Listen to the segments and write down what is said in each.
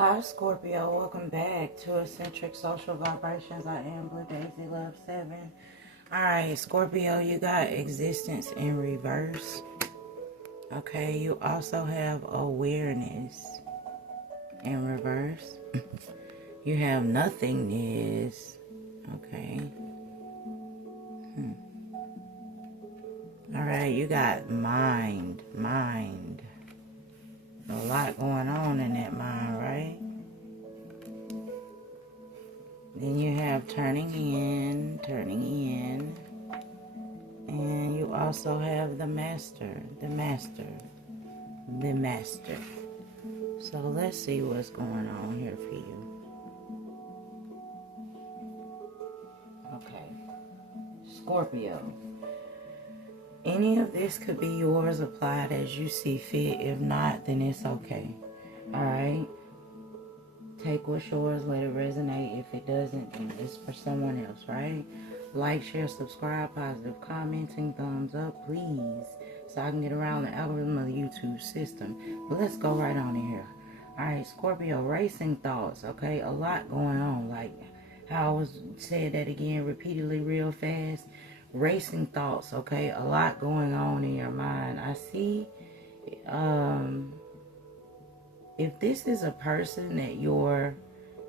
Hi Scorpio, welcome back to Eccentric Social Vibrations. I am Blue Daisy Love 7. Alright, Scorpio, you got existence in reverse. Okay, you also have awareness in reverse. You have nothingness. Okay. Alright, you got mind. A lot going on in that mind, right? Then you have turning in. And you also have the master. So let's see what's going on here for you. Okay. Scorpio. Any of this could be yours, applied as you see fit. If not, then it's okay. Alright? Take what's yours, let it resonate. If it doesn't, then it's for someone else, right? Like, share, subscribe, positive commenting, thumbs up, please. So I can get around the algorithm of the YouTube system. But let's go right on in here. Alright, Scorpio, racing thoughts, okay? A lot going on. Like how I was said that again repeatedly real fast. Racing thoughts, okay? A lot going on in your mind. I see, if this is a person that you're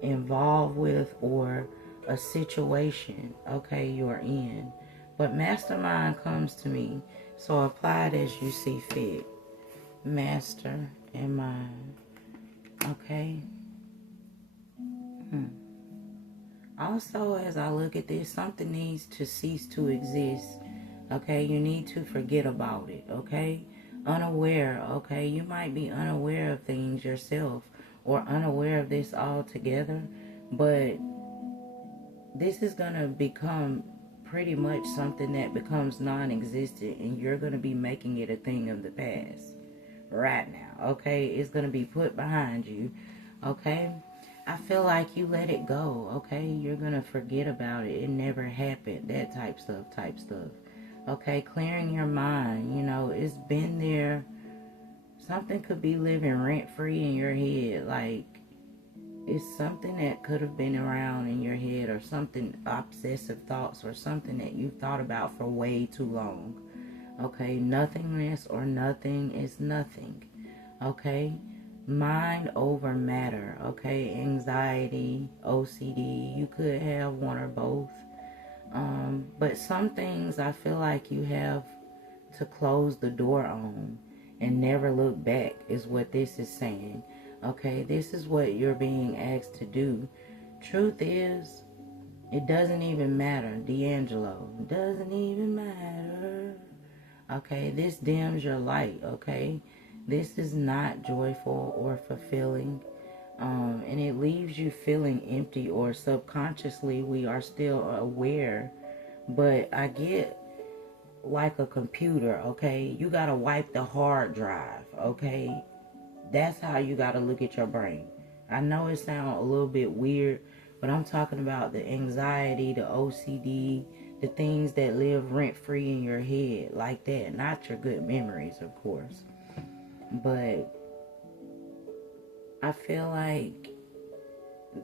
involved with or a situation, okay, you're in. But mastermind comes to me. So apply it as you see fit. Master and mind. Okay. Also, as I look at this, something needs to cease to exist. Okay, you need to forget about it. Okay, unaware. Okay, you might be unaware of things yourself or unaware of this altogether, but this is going to become pretty much something that becomes non-existent, and you're going to be making it a thing of the past right now. Okay, it's going to be put behind you. Okay, I feel like you let it go. Okay, you're going to forget about it. It never happened. That type stuff. Okay, clearing your mind. You know, it's been there. Something could be living rent-free in your head. Like, it's something that could have been around in your head, or something, obsessive thoughts, or something that you thought about for way too long. Okay, nothingness or nothing is nothing. Okay, mind over matter. Okay, anxiety, OCD, you could have one or both. But some things I feel like you have to close the door on and never look back is what this is saying. Okay, this is what you're being asked to do. Truth is, it doesn't even matter. D'Angelo, doesn't even matter. Okay, this dims your light. Okay, this is not joyful or fulfilling. And it leaves you feeling empty, or subconsciously we are still aware. But I get, like a computer, okay, you gotta wipe the hard drive. Okay, that's how you gotta look at your brain. I know it sounds a little bit weird, but I'm talking about the anxiety, the OCD, the things that live rent-free in your head, like that. Not your good memories, of course, but I feel like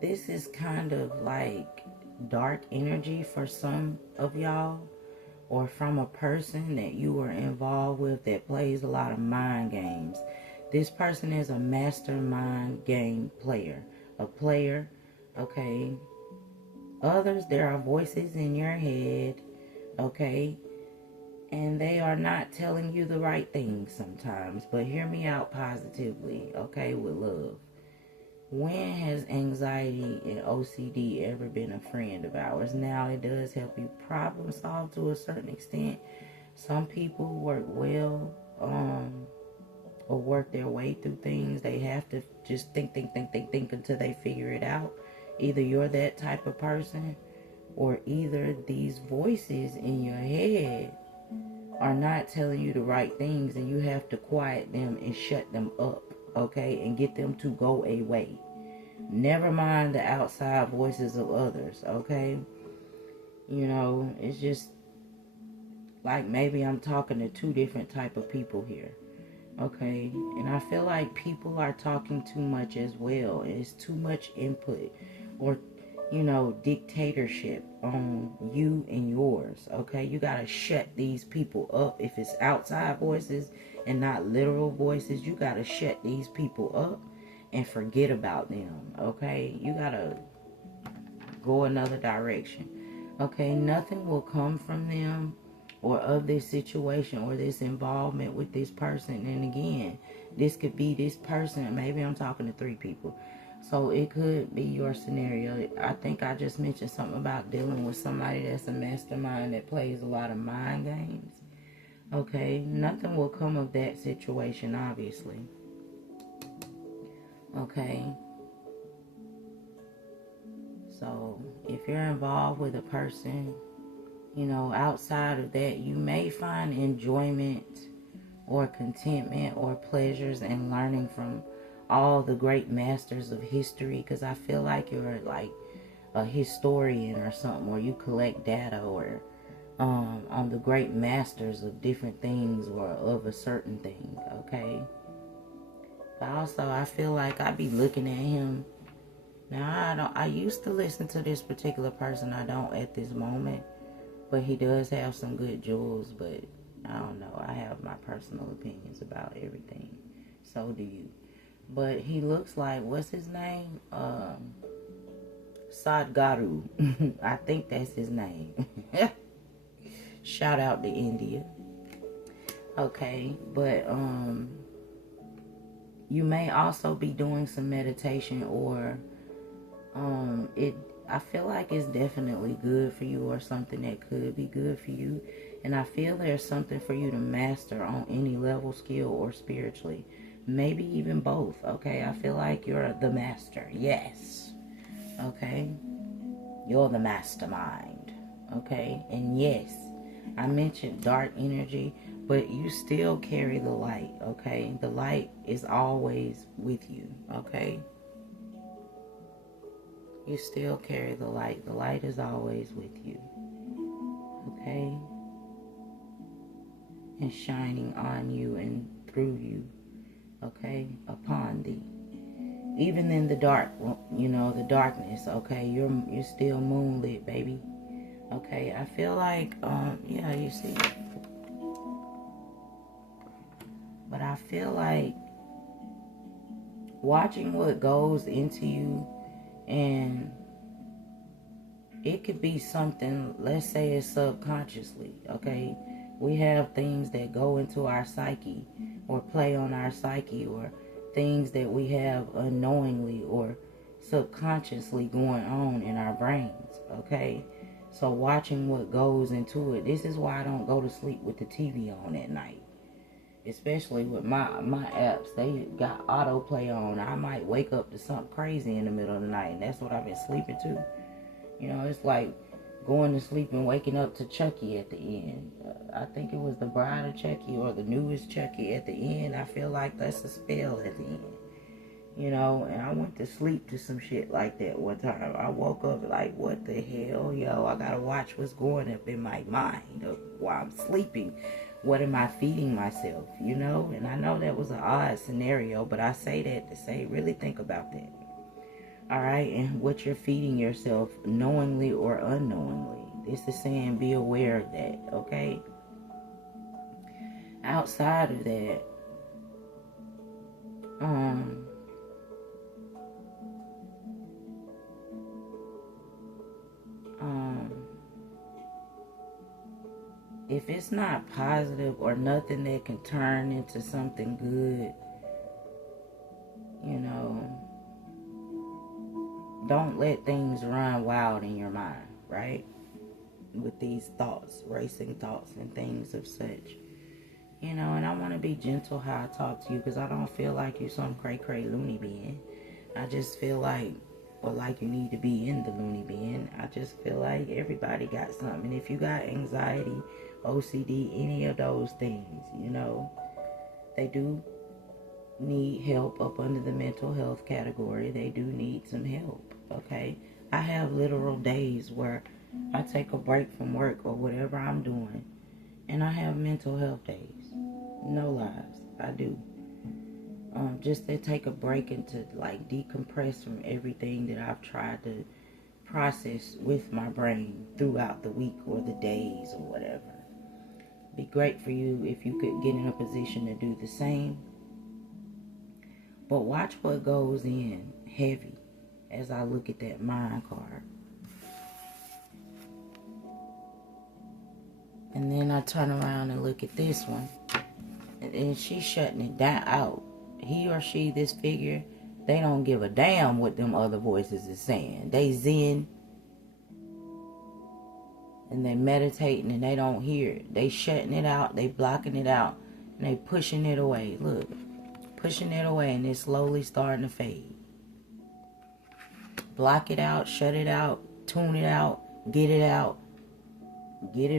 this is kind of like dark energy for some of y'all, or from a person that you were involved with that plays a lot of mind games. This person is a mastermind game player. A player, okay? Others, there are voices in your head, okay? And they are not telling you the right things sometimes. But hear me out positively, okay, with love. When has anxiety and OCD ever been a friend of ours? Now, it does help you problem solve to a certain extent. Some people work well, or work their way through things. They have to just think until they figure it out. Either you're that type of person, or either these voices in your head are not telling you the right things, and you have to quiet them and shut them up, okay, and get them to go away. Never mind the outside voices of others, okay? You know, it's just like maybe I'm talking to two different type of people here. Okay, and I feel like people are talking too much as well. It's too much input or, dictatorship on you and yours. Okay, you gotta shut these people up. If it's outside voices and not literal voices, you gotta shut these people up and forget about them. Okay, you gotta go another direction. Okay, nothing will come from them or of this situation or this involvement with this person. And again, this could be this person. Maybe I'm talking to 3 people. So it could be your scenario. I think I just mentioned something about dealing with somebody that's a mastermind that plays a lot of mind games. Okay, nothing will come of that situation, obviously. Okay. So if you're involved with a person, outside of that, you may find enjoyment or contentment or pleasures in learning from all the great masters of history, because I feel like you're like a historian or something, or you collect data or on the great masters of different things or of a certain thing. Okay, but also I feel like I be looking at him now. I used to listen to this particular person. I don't at this moment, but he does have some good jewels. But I don't know, I have my personal opinions about everything. So do you. But he looks like, what's his name? Sadhguru. I think that's his name. Shout out to India. Okay, but you may also be doing some meditation, or I feel like it's definitely good for you, or something that could be good for you. And I feel there's something for you to master on any level, skill, or spiritually. Maybe even both. Okay, I feel like you're the master. Yes. Okay, you're the mastermind. Okay, and yes, I mentioned dark energy, but you still carry the light. Okay, the light is always with you. Okay, you still carry the light. The light is always with you. Okay, and shining on you and through you. Okay, upon thee. Even in the dark, the darkness. Okay, you're still moonlit, baby. Okay, I feel like, yeah, you see. But I feel like watching what goes into you, and it could be something, let's say it's subconsciously, okay? We have things that go into our psyche or play on our psyche, or things that we have unknowingly or subconsciously going on in our brains, okay? So watching what goes into it. This is why I don't go to sleep with the TV on at night. Especially with my apps. They got autoplay on. I might wake up to something crazy in the middle of the night, and that's what I've been sleeping to. It's like going to sleep and waking up to Chucky at the end. I think it was the Bride of Chucky or the newest Chucky at the end. I feel like that's a spell at the end. And I went to sleep to some shit like that one time. I woke up like, what the hell, yo? I gotta watch what's going up in my mind while I'm sleeping. What am I feeding myself, And I know that was an odd scenario, but I say that to say, really think about that. All right, and what you're feeding yourself, knowingly or unknowingly. This is saying be aware of that, okay? Outside of that, if it's not positive or nothing that can turn into something good, don't let things run wild in your mind, right? With these thoughts, racing thoughts and things of such. And I want to be gentle how I talk to you, because I don't feel like you're some cray-cray loony bin. I just feel like, like you need to be in the loony bin. I just feel like everybody got something. And if you got anxiety, OCD, any of those things, they do need help up under the mental health category. They do need some help, okay? I have literal days where I take a break from work or whatever I'm doing, and I have mental health days. No lies. I do. Just to take a break and to like decompress from everything that I've tried to process with my brain throughout the week or the days or whatever. Be great for you if you could get in a position to do the same. But watch what goes in heavy as I look at that mind card. And then I turn around and look at this one. And she's shutting it down out. He or she, this figure, they don't give a damn what them other voices is saying. They zen and they meditating and they don't hear it. They shutting it out, they blocking it out, and they pushing it away. Look, pushing it away, and it's slowly starting to fade. Block it out, shut it out, tune it out, get it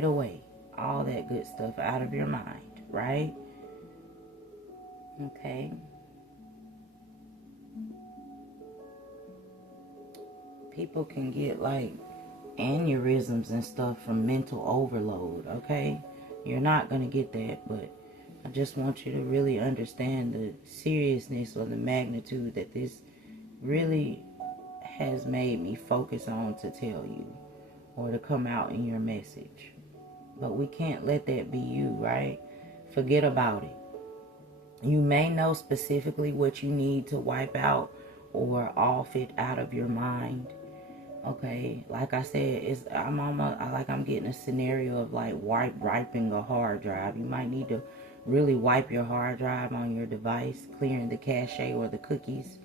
away. All that good stuff out of your mind, right? Okay. People can get like aneurysms and stuff from mental overload, okay? You're not going to get that, but I just want you to really understand the seriousness or the magnitude that this really has made me focus on to tell you or to come out in your message. But we can't let that be you, right? Forget about it. You may know specifically what you need to wipe out or off it out of your mind. Okay, like I said, I'm getting a scenario of like wiping a hard drive. You might need to really wipe your hard drive on your device, clearing the cache or the cookies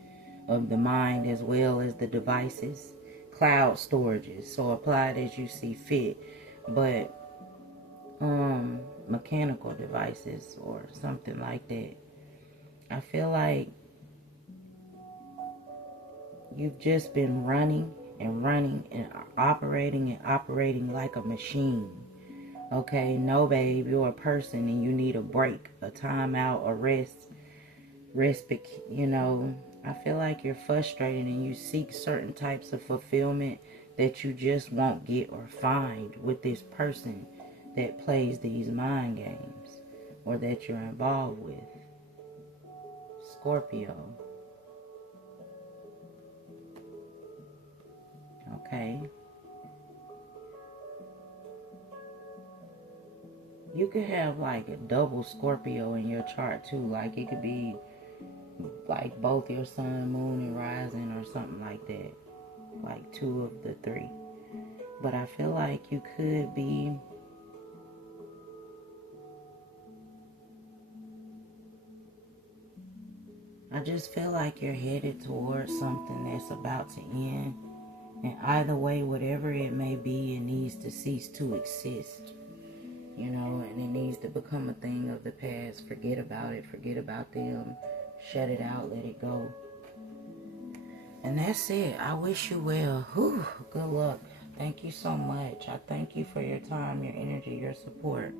of the mind as well as the devices. Cloud storages, so apply it as you see fit. But mechanical devices or something like that. I feel like you've just been running and operating like a machine. Okay, no babe, you're a person and you need a break, a timeout, a respite, you know. I feel like you're frustrated and you seek certain types of fulfillment that you just won't get or find with this person that plays these mind games or that you're involved with. Scorpio. Okay. You could have like a double Scorpio in your chart too. Like it could be like both your sun, moon, and rising or something like that. Like 2 of the 3. But I feel like you could be I just feel like you're headed towards something that's about to end. And either way, whatever it may be, it needs to cease to exist. You know, and it needs to become a thing of the past. Forget about it. Forget about them. Shut it out. Let it go. And that's it. I wish you well. Whew, good luck. Thank you so much. I thank you for your time, your energy, your support.